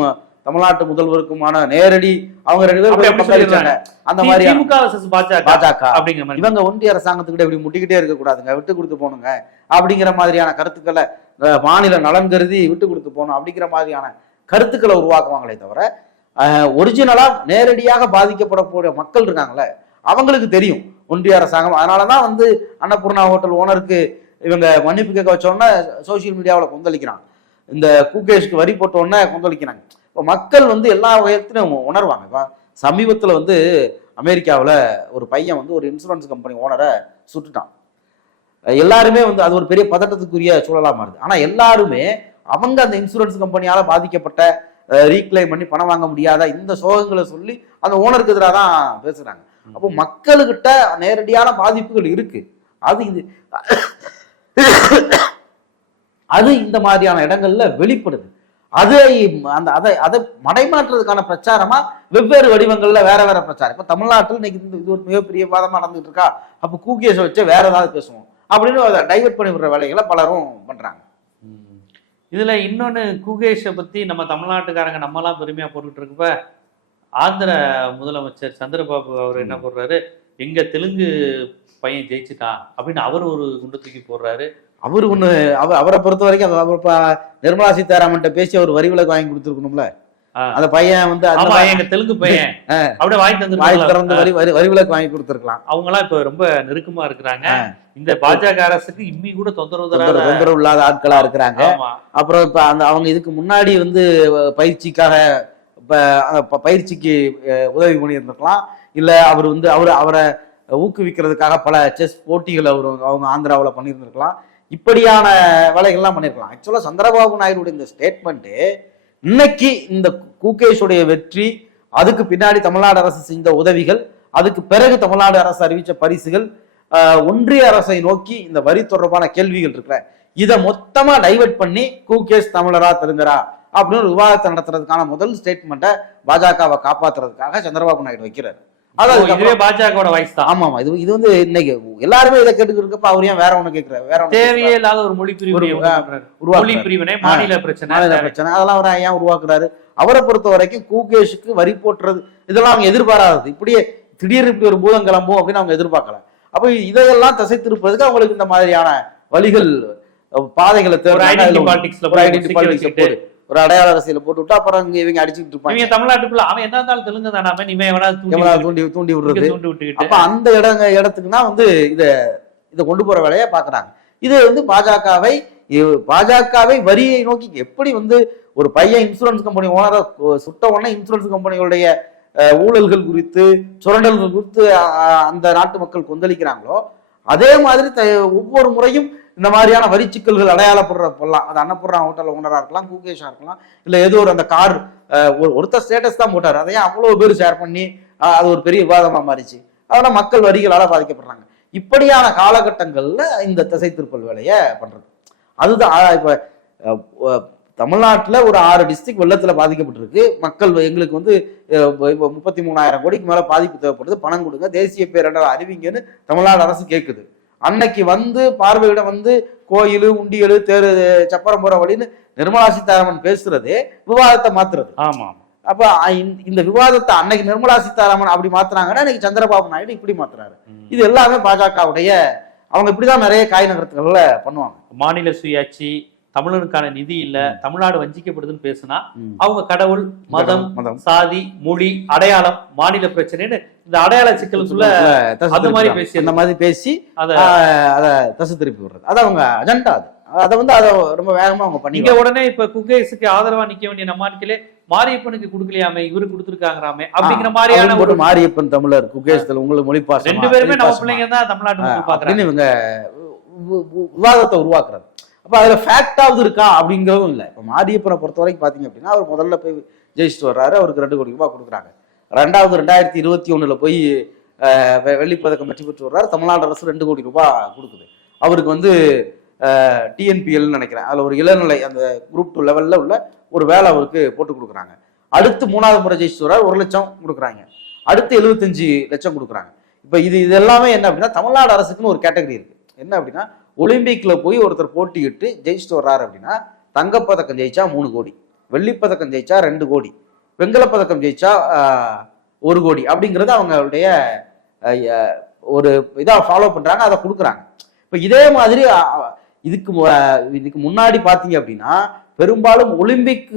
தமிழ்நாட்டு முதல்வருக்குமான நேரடி அவங்க ரெண்டு பேரும் அந்த மாதிரி பாஜக அப்படிங்கிற இவங்க ஒன்றிய அரசாங்கத்துக்கிட்ட இப்படி முட்டிக்கிட்டே இருக்க கூடாதுங்க. விட்டு கொடுத்து போகணுங்க. அப்படிங்கிற மாதிரியான கருத்துக்களை மாநில நலன் கருதி விட்டு கொடுத்து போகணும் அப்படிங்கிற மாதிரியான கருத்துக்களை உருவாக்குவாங்களே தவிர ஒரிஜினலா நேரடியாக பாதிக்கப்படக்கூடிய மக்கள் இருக்காங்களே அவங்களுக்கு தெரியும் ஒன்றிய அரசாங்கம். அதனாலதான் வந்து அன்னபூர்ணா ஹோட்டல் ஓனருக்கு இவங்க மன்னிப்பு கேட்க வச்சோடனே சோசியல் மீடியாவில் கொந்தளிக்கிறான் இந்த கூகேஷ்க்கு வரி போட்ட உடனே கொந்தளிக்கிறாங்க. இப்போ மக்கள் வந்து எல்லா வகையத்திலும் உணர்வாங்க. இப்போ சமீபத்தில் வந்து அமெரிக்காவில் ஒரு பையன் வந்து ஒரு இன்சூரன்ஸ் கம்பெனி ஓனரை சுட்டுட்டான். எல்லாருமே வந்து அது ஒரு பெரிய பதட்டத்துக்குரிய சூழலாக மாறுது. ஆனால் எல்லாருமே அவங்க அந்த இன்சூரன்ஸ் கம்பெனியால பாதிக்கப்பட்ட ரீக்ளைம் பண்ணி பணம் வாங்க முடியாத இந்த சோகங்களை சொல்லி அந்த ஓனருக்கு எதிராக தான் பேசுறாங்க. அப்போ மக்களுக்கிட்ட நேரடியான பாதிப்புகள் இருக்கு. அது இது அது இந்த மாதிரியான இடங்கள்ல வெளிப்படுது. அதை அந்த அதை அதை மடைமாற்றுறதுக்கான பிரச்சாரமா வெவ்வேறு வடிவங்கள்ல வேற வேற பிரச்சாரம். இப்ப தமிழ்நாட்டில் இன்னைக்கு இது ஒரு மிகப்பெரிய வாதமா நடந்துட்டு இருக்கா அப்ப கூக்கியஸை வச்சு வேற ஏதாவது பேசுவோம். அப்படின்னு அதை டைவர்ட் பண்ணி விடுற வேலைகளை பலரும் பண்றாங்க. இதுல இன்னொன்னு குகேஷை பத்தி நம்ம தமிழ்நாட்டுக்காரங்க நம்மலாம் பெருமையா போட்டுட்டு இருக்கப்ப ஆந்திர முதலமைச்சர் சந்திரபாபு அவர் என்ன போடுறாரு? எங்க தெலுங்கு பையன் ஜெயிச்சுட்டான் அப்படின்னு அவர் ஒரு குண்டு தூக்கி போடுறாரு. அவர் ஒண்ணு அவர் அவரை பொறுத்த வரைக்கும் அவர் இப்ப நிர்மலா சீதாராமன்ட்ட பேசி அவர் வரி விலக்கு வாங்கி கொடுத்துருக்கணும்ல. அந்த பையன் வந்து எங்க தெலுங்கு பையன். [laughs] அப்படியே வாங்கி வாய் திறந்து தந்து வரி வரி வரி விலக்கு வாங்கி கொடுத்துருக்கலாம். அவங்க எல்லாம் இப்ப ரொம்ப நெருக்கமா இருக்கிறாங்க. இந்த பாஜக அரசுக்கு இம்மி கூட தொந்தரவு தொந்தரவு இல்லாத ஆட்களா இருக்கிறாங்க. அப்புறம் இப்ப அந்த அவங்க இதுக்கு முன்னாடி வந்து பயிற்சிக்காக பயிற்சிக்கு உதவி பண்ணியிருந்திருக்கலாம். இல்ல அவர் வந்து அவர் அவரை ஊக்குவிக்கிறதுக்காக பல செஸ் போட்டிகள் அவர் அவங்க ஆந்திராவில் பண்ணியிருந்திருக்கலாம். இப்படியான வேலைகள்லாம் பண்ணியிருக்கலாம். ஆக்சுவலாக சந்திரபாபு நாயுடுடைய இந்த ஸ்டேட்மெண்ட்டு இன்னைக்கு இந்த குகேஷுடைய வெற்றி அதுக்கு பின்னாடி தமிழ்நாடு அரசு செஞ்ச உதவிகள் அதுக்கு பிறகு தமிழ்நாடு அரசு அறிவித்த பரிசுகள் ஒன்றிய அரசை நோக்கி இந்த வரி தொடர்பான கேள்விகள் இருக்கிற இதை மொத்தமாக டைவெர்ட் பண்ணி குகேஷ் தமிழரா தெலுங்கரா அப்படின்னு ஒரு விவாதத்தை நடத்துறதுக்கான முதல் ஸ்டேட்மெண்ட்டை பாஜகவை காப்பாற்றுறதுக்காக சந்திரபாபு நாயுடு வைக்கிறார். அதாவது பாஜகவோட வாய்ஸ் தான். ஆமா ஆமா இது இது வந்து இன்னைக்கு எல்லாருமே இதை கேட்டுக்கிட்டு இருக்கப்ப அவர் ஏன் வேற ஒண்ணு கேட்கிறாரு? வேற தேவையே இல்லாத ஒரு மொழி. மொழி. பிரிவினை மாநில பிரச்சனை. மாநில பிரச்சனை. அதெல்லாம் அவர் ஏன் உருவாக்குறாரு? அவரை பொறுத்த வரைக்கும் கூகேஷுக்கு வரி போட்டுறது இதெல்லாம் அவங்க எதிர்பாராதது. இப்படியே திடீர்னு இப்படி ஒரு பூதம் கிளம்பும் அப்படின்னு அவங்க எதிர்பார்க்கல. அப்போ இதையெல்லாம் திசை திருப்பதுக்கு அவங்களுக்கு இந்த மாதிரியான வழிகள் பாதைகளை ஒரு ஒரு அடையாள அரசியல போட்டு விட்டு அப்புறம் இங்க இவங்க அடிச்சுட்டு இருப்பாங்க. இவங்க தமிழ்நாட்டுக்குள்ள அவன் என்ன இருந்தாலும் தெலுங்கு தானாம இவன் எவனா தூண்டி தூண்டி விடுறது. தூண்டி விட்டுக்கிட்டு. அப்ப அந்த இடங்க இடத்துக்குன்னா வந்து இத இதை கொண்டு போற வேலையை பாக்குறாங்க இது வந்து பாஜகவை பாஜகவை வரியை நோக்கி எப்படி வந்து ஒரு பையன் இன்சூரன்ஸ் கம்பெனி ஓனரை சுட்ட உடனே இன்சூரன்ஸ் கம்பெனிகளுடைய ஊழல்கள் குறித்து சுரண்டல்கள் குறித்து அந்த நாட்டு மக்கள் கொந்தளிக்கிறாங்களோ அதே மாதிரி த- ஒவ்வொரு முறையும் இந்த மாதிரியான வரி சிக்கல்கள் அடையாளப்படுற போடலாம். அது அன்னபூர்ணா ஹோட்டல் ஓனராக இருக்கலாம் கூகேஷா இருக்கலாம் இல்லை ஏதோ ஒரு அந்த கார் ஒருத்தர் ஸ்டேட்டஸ் தான் போட்டார். அதையே அவ்வளோ பேர் ஷேர் பண்ணி அது ஒரு பெரிய விவாதமாக மாறிச்சு. அதனால் மக்கள் வரிகளால் பாதிக்கப்படுறாங்க. இப்படியான காலகட்டங்களில் இந்த திசை திருப்பல் வேலையை பண்ணுறது அதுதான் இப்போ தமிழ்நாட்டுல ஒரு ஆறு டிஸ்ட்ரிக்ட் வெள்ளத்துல பாதிக்கப்பட்டிருக்கு. மக்கள் எங்களுக்கு வந்து முப்பத்தி மூணாயிரம் கோடிக்கு மேல பாதிப்பு தேவைப்படுது. பணம் கொடுங்க தேசிய பேரிடர் அறிவிங்கன்னு தமிழ்நாடு அரசு கேட்குது அன்னைக்கு வந்து பார்வையிட வந்து கோயில் உண்டியல் தேரு சப்பரம் போற வழின்னு நிர்மலா சீதாராமன் பேசுறதே விவாதத்தை மாத்துறது. ஆமா அப்ப இந்த- விவாதத்தை அன்னைக்கு நிர்மலா சீதாராமன் அப்படி மாத்துறாங்கன்னா இன்னைக்கு சந்திரபாபு நாயுடு இப்படி மாத்துறாரு. இது எல்லாமே பாஜகவுடைய அவங்க இப்படிதான் நிறைய காய் நகரத்துகள்ல பண்ணுவாங்க. மாநில சுயாட்சி தமிழனுக்கான நிதி இல்ல தமிழ்நாடு வஞ்சிக்கப்படுதுன்னு பேசுனா. அவங்க கடவுள் மதம் சாதி மொழி அடையாளம் மாநில பிரச்சனைன்னு இந்த அடையாள சிக்கலுக்குள்ள அந்த மாதிரி பேசி அந்த மாதிரி பேசி அத தசை திருப்பி விடுறது. அது அவங்க அஜெண்டா அது. அதை வந்து அதை ரொம்ப வேகமா அவங்க பண்ணி உடனே இப்ப குகேஸுக்கு ஆதரவா நிக்க வேண்டிய நம்ம ஆட்களே மாரியப்பனுக்கு கொடுக்கலையாமே இவரு கொடுத்துருக்காங்கறாமே அப்படிங்கிற மாதிரியான ஒரு மாரியப்பன் தமிழர் குகேஷ் உங்களுக்கு மொழி பாசமா, ரெண்டு பேருமே நம்ம பிள்ளைங்க தான் தமிழ்நாட்டு இவங்க விவாதத்தை உருவாக்குறது அப்போ அதில் ஃபேக்டாவது இருக்கா அப்படிங்கிறதும் இல்லை. இப்போ மாரியப்பனை பொறுத்த வரைக்கும் பார்த்தீங்க அப்படின்னா அவர் முதல்ல போய் ஜெயிச்சுட்டு வர்றாரு. அவருக்கு ரெண்டு கோடி ரூபாய் கொடுக்குறாங்க. ரெண்டாவது ரெண்டாயிரத்தி இருபத்தி ஒன்றில் போய் வெள்ளிப்பதக்கம் வெ- வெற்றி பெற்று வர்றாரு. தமிழ்நாடு அரசு ரெண்டு கோடி ரூபாய் கொடுக்குது. அவருக்கு வந்து டிஎன்பிஎல்னு நினைக்கிறேன். அதில் ஒரு இளநிலை அந்த குரூப் டூ லெவலில் உள்ள ஒரு வேலை அவருக்கு போட்டு கொடுக்குறாங்க. அடுத்து மூணாவது முறை ஜெயிச்சுட்டு வர்றாரு. ஒரு லட்சம் கொடுக்குறாங்க. அடுத்து எழுபத்தஞ்சு லட்சம் கொடுக்குறாங்க. இப்போ இது இது எல்லாமே என்ன அப்படின்னா தமிழ்நாடு அரசுக்குன்னு ஒரு கேட்டகரி இருக்குது என்ன அப்படின்னா ஒலிம்பிக்ல போய் ஒருத்தர் போட்டியிட்டு ஜெயிச்சுட்டு வர்றாரு அப்படின்னா தங்கப்பதக்கம் ஜெயிச்சா மூணு கோடி வெள்ளிப்பதக்கம் ஜெயிச்சா ரெண்டு கோடி வெண்கலப்பதக்கம் ஜெயிச்சா ஒரு கோடி அப்படிங்கிறது அவங்களுடைய ஒரு இதாக ஃபாலோ பண்றாங்க அதை கொடுக்குறாங்க. இப்போ இதே மாதிரி இதுக்கு இதுக்கு முன்னாடி பார்த்தீங்க அப்படின்னா பெரும்பாலும் ஒலிம்பிக்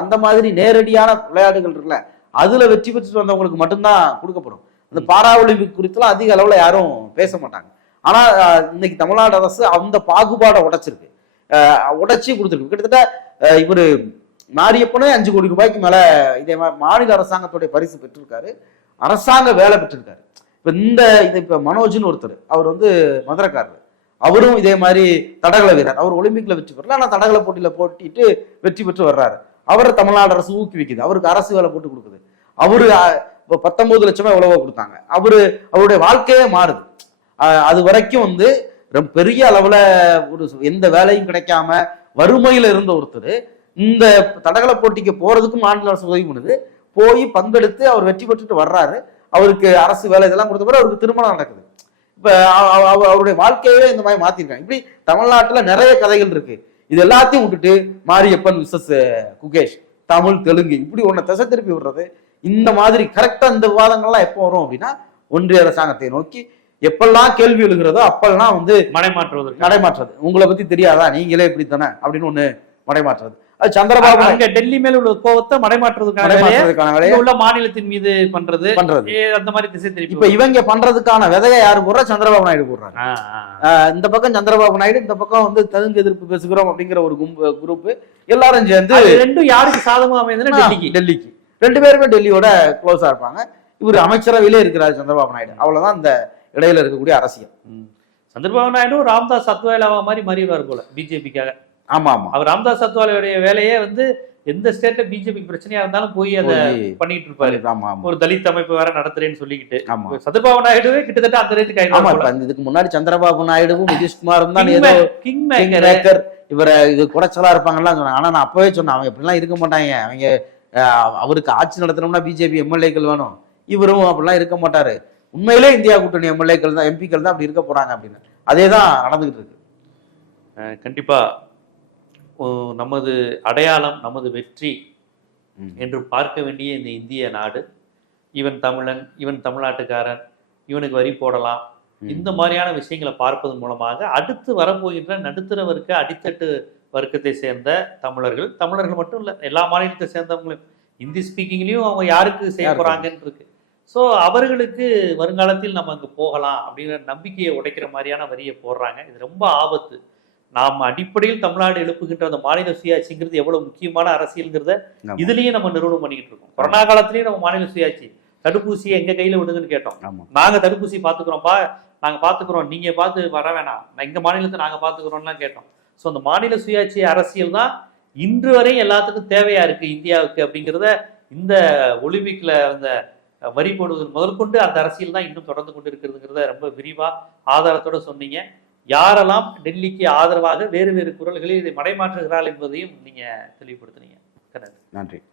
அந்த மாதிரி நேரடியான விளையாட்டுகள் இருக்குல்ல அதுல வெற்றி பெற்றுட்டு வந்தவங்களுக்கு மட்டும்தான் கொடுக்கப்படும். அந்த பாரா ஒலிம்பிக் குறித்துலாம் அதிக அளவுல யாரும் பேச மாட்டாங்க. ஆனால் இன்னைக்கு தமிழ்நாடு அரசு அந்த பாகுபாடை உடைச்சிருக்கு. உடைச்சி கொடுத்துருக்கு. கிட்டத்தட்ட இவர் இவரு மாரியப்பனே அஞ்சு கோடி ரூபாய்க்கு மேலே இதே மாதிரி மாநில அரசாங்கத்துடைய பரிசு பெற்றிருக்காரு. அரசாங்க வேலை பெற்றிருக்காரு. இப்போ இந்த இது இப்போ மனோஜ்னு ஒருத்தர் அவர் வந்து மதுரைக்காரர். அவரும் இதே மாதிரி தடகள வீரர். அவர் ஒலிம்பிக்ல வெற்றி பெறல ஆனால் தடகள போட்டியில் போட்டிட்டு வெற்றி பெற்று வர்றாரு. அவரை தமிழ்நாடு அரசு ஊக்குவிக்குது. அவருக்கு அரசு வேலை போட்டு கொடுக்குது. அவரு இப்போ பத்தொன்பது லட்சமா எவ்வளவோ கொடுத்தாங்க. அவரு அவருடைய வாழ்க்கையே மாறுது. அது வரைக்கும் வந்து ரொம்ப பெரிய அளவில் ஒரு எந்த வேலையும் கிடைக்காம வறுமையில் இருந்த ஒருத்தர் இந்த தடகள போட்டிக்கு போகிறதுக்கும் மாநில அரசு உதவி பண்ணுது. போய் பங்கெடுத்து அவர் வெற்றி பெற்றுட்டு வர்றாரு. அவருக்கு அரசு வேலை இதெல்லாம் கொடுத்த பிறகு அவருக்கு திருமணம் நடக்குது. இப்போ அவருடைய வாழ்க்கையவே இந்த மாதிரி மாற்றிருக்காங்க இப்படி தமிழ்நாட்டில் நிறைய கதைகள் இருக்கு. இது எல்லாத்தையும் விட்டுட்டு மாரியப்பன் விசஸ் குகேஷ் தமிழ் தெலுங்கு இப்படி ஒன்றை திசை திருப்பி விடுறது. இந்த மாதிரி கரெக்டாக இந்த விவாதங்கள்லாம் எப்போ வரும் அப்படின்னா ஒன்றிய அரசாங்கத்தை நோக்கி எப்பெல்லாம் கேள்வி எழுகிறதோ அப்பெல்லாம் வந்து மடைமாற்றுவதற்கு. நடைமாற்றுறது உங்களை பத்தி தெரியாதா? நீங்களே இப்படி தானே அப்படின்னு ஒண்ணு மடைமாற்றுறது. அது சந்திரபாபு அங்க டெல்லி மேல உள்ள வேலையை மடைமாற்றுறதுக்கான உள்ள மாநிலத்தின் மீது பண்றது. பண்றது. அந்த மாதிரி திசை திருப்பி இப்ப இவங்க பண்றதுக்கான விதையை யாரு போடுறா? சந்திரபாபு நாயுடு. ஆஹ் இந்த பக்கம் சந்திரபாபு நாயுடு இந்த பக்கம் வந்து தெலுங்கு எதிர்ப்பு பேசுகிறோம் அப்படிங்கிற ஒரு குரூப் எல்லாரும் சேர்ந்து ரெண்டும் யாருக்கு சாதகமா அமைந்ததுன்னா டெல்லிக்கு. டெல்லிக்கு. ரெண்டு பேருமே டெல்லியோட க்ளோஸா இருப்பாங்க. இவர் அமைச்சரவையிலே இருக்கிறாரு சந்திரபாபு நாயுடு. அவ்வளவுதான் இந்த இடையில இருக்கக்கூடிய அரசியல். சந்திரபாபு நாயுடு ராம்தாஸ் அத்வாலாவா மாதிரி மாறிடுவார் போல பிஜேபிக்காக. ஆமா ஆமா. அவர் ராம்தாஸ் அத்வாலேயுடைய வேலையே வந்து எந்த ஸ்டேட்ல பிஜேபி பிரச்சனையா இருந்தாலும் போய் அதை பண்ணிட்டு இருப்பாரு. ஒரு தலித் அமைப்பு வேற நடத்துறேன்னு சொல்லிக்கிட்டு. சந்திரபாபு நாயுடுவே கிட்டத்தட்ட அந்த ரேட்டுக்கு ஆமா இதுக்கு முன்னாடி சந்திரபாபு நாயுடுவும் நிதிஷ்குமாரும் தான் ஏதோ கிங் மேக்கர் இவரை இது குடைச்சலா இருப்பாங்கலாம் சொன்னாங்க. ஆனா நான் அப்பவே சொன்னேன் அவங்க இப்படிலாம் இருக்க மாட்டாங்க. அவங்க அவருக்கு ஆட்சி நடத்தணும்னா பிஜேபி எம்எல்ஏக்கள் வேணும். இவரும் அப்படிலாம் இருக்க மாட்டாரு. உண்மையிலே இந்தியா கூட்டணி எம்எல்ஏக்கள் தான் எம்பிக்கள் தான் அப்படி இருக்க போறாங்க அப்படின்னு அதே தான் நடந்துகிட்டு இருக்கு கண்டிப்பா நமது அடையாளம் நமது வெற்றி. என்று பார்க்க வேண்டிய இந்த இந்திய நாடு இவன் தமிழன் இவன் தமிழ்நாட்டுக்காரன் இவனுக்கு வரி போடலாம். இந்த மாதிரியான விஷயங்களை பார்ப்பதன் மூலமாக அடுத்து வரப்போகின்ற நடுத்தர வர்க்க அடித்தட்டு வர்க்கத்தை சேர்ந்த தமிழர்கள் தமிழர்கள் மட்டும் இல்லை எல்லா மாநிலத்தை சேர்ந்தவங்களும் ஹிந்தி ஸ்பீக்கிங்லேயும் அவங்க யாருக்கு செய்ய யாருக்கு? போறாங்கன்னு இருக்கு ஸோ அவர்களுக்கு வருங்காலத்தில் நம்ம அங்கே போகலாம் அப்படிங்கிற நம்பிக்கையை உடைக்கிற மாதிரியான வரியை போடுறாங்க. இது ரொம்ப ஆபத்து. நாம் அடிப்படையில் தமிழ்நாடு எழுப்புகின்ற அந்த மாநில சுயாட்சிங்கிறது எவ்வளவு முக்கியமான அரசியல்ங்கிறத ஆமா. இதுலயும் நம்ம நிறுவனம் பண்ணிக்கிட்டு இருக்கோம். கொரோனா காலத்திலயும் நம்ம மாநில சுயாட்சி தடுப்பூசியை எங்க கையில விடுங்கன்னு கேட்டோம். நாங்க தடுப்பூசி பாத்துக்கிறோம்ப்பா நாங்க பாத்துக்கிறோம் நீங்க பார்த்து வர வேணாம். எங்க மாநிலத்தை நாங்க பாத்துக்கிறோம்லாம் கேட்டோம். ஸோ அந்த மாநில சுயாட்சி அரசியல் தான் இன்று வரை எல்லாத்துக்கும் தேவையா இருக்கு இந்தியாவுக்கு அப்படிங்கிறத இந்த ஒலிம்பிக்ல அந்த வரி போடுவது முதற்கொண்டு அந்த அரசியல் தான் இன்னும் தொடர்ந்து கொண்டு இருக்கிறதுங்கிறத ரொம்ப விரிவா ஆதாரத்தோட சொன்னீங்க. யாரெல்லாம் டெல்லிக்கு ஆதரவாக வேறு வேறு குரல்களில் இதை மடைமாற்றுகிறாள் என்பதையும் நீங்க தெளிவுபடுத்துனீங்க. நன்றி.